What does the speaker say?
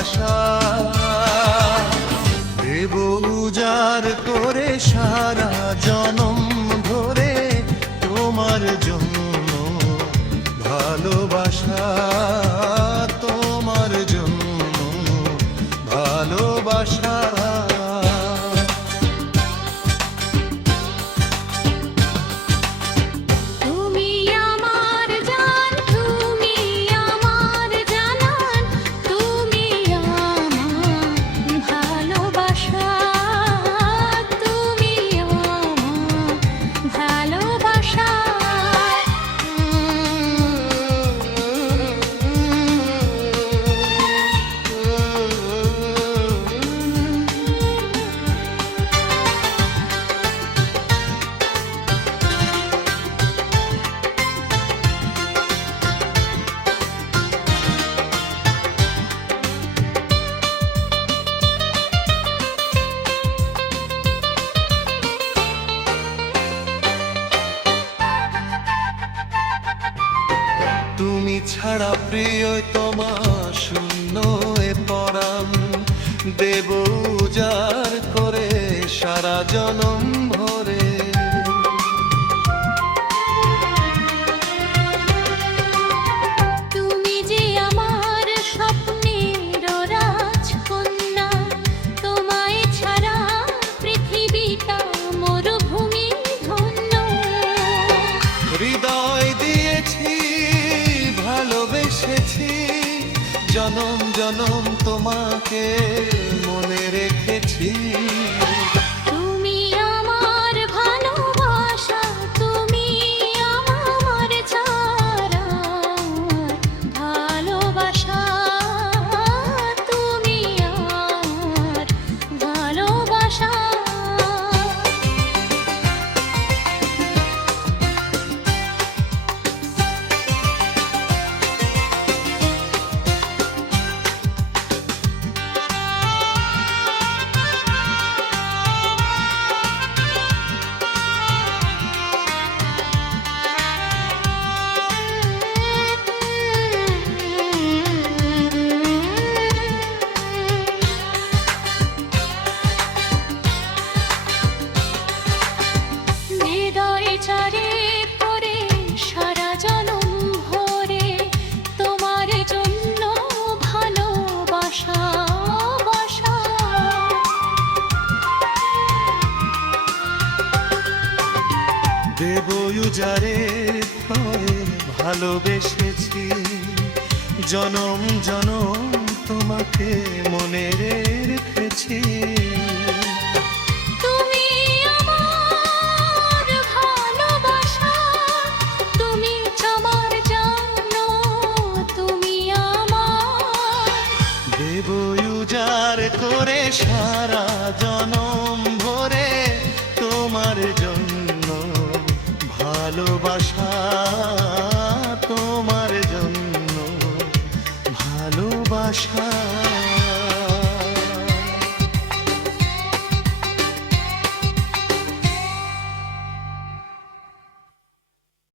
ভালোবাসা দেব উজাড় করে সারা জনম ধরে তোমার জন্য ভালোবাসা, তোমার জন্য ভালোবাসা। তুমি ছাড়া প্রিয়তমা শূন্য এ পরাণ দেব উজাড় করে সারা জনম ভরে। তুমি যে আমার স্বপ্নের রাজকন্যা, তোমায় ছাড়া পৃথিবীটা মরুভূমি ধন্য। হৃদয় দিয়েছি ভালোবেসেছি জনম জনম তোমাকে মনে রেখেছি। তুমি আমার ভালোবাসা, তুমি আমার ছাড়া ভালোবাসা, তুমি আমার ভালোবাসা। চারে পরে সারা জনম ভরে তোমার জন্য ভালোবাসা বাসা। দেব উজাড়ে হয়ে ভালোবেসেছি জনম জনম তোমাকে মনে রেখেছি। উজাড় করে সারা জনম ভরে তোমার জন্য ভালোবাসা, তোমার জন্য ভালোবাসা।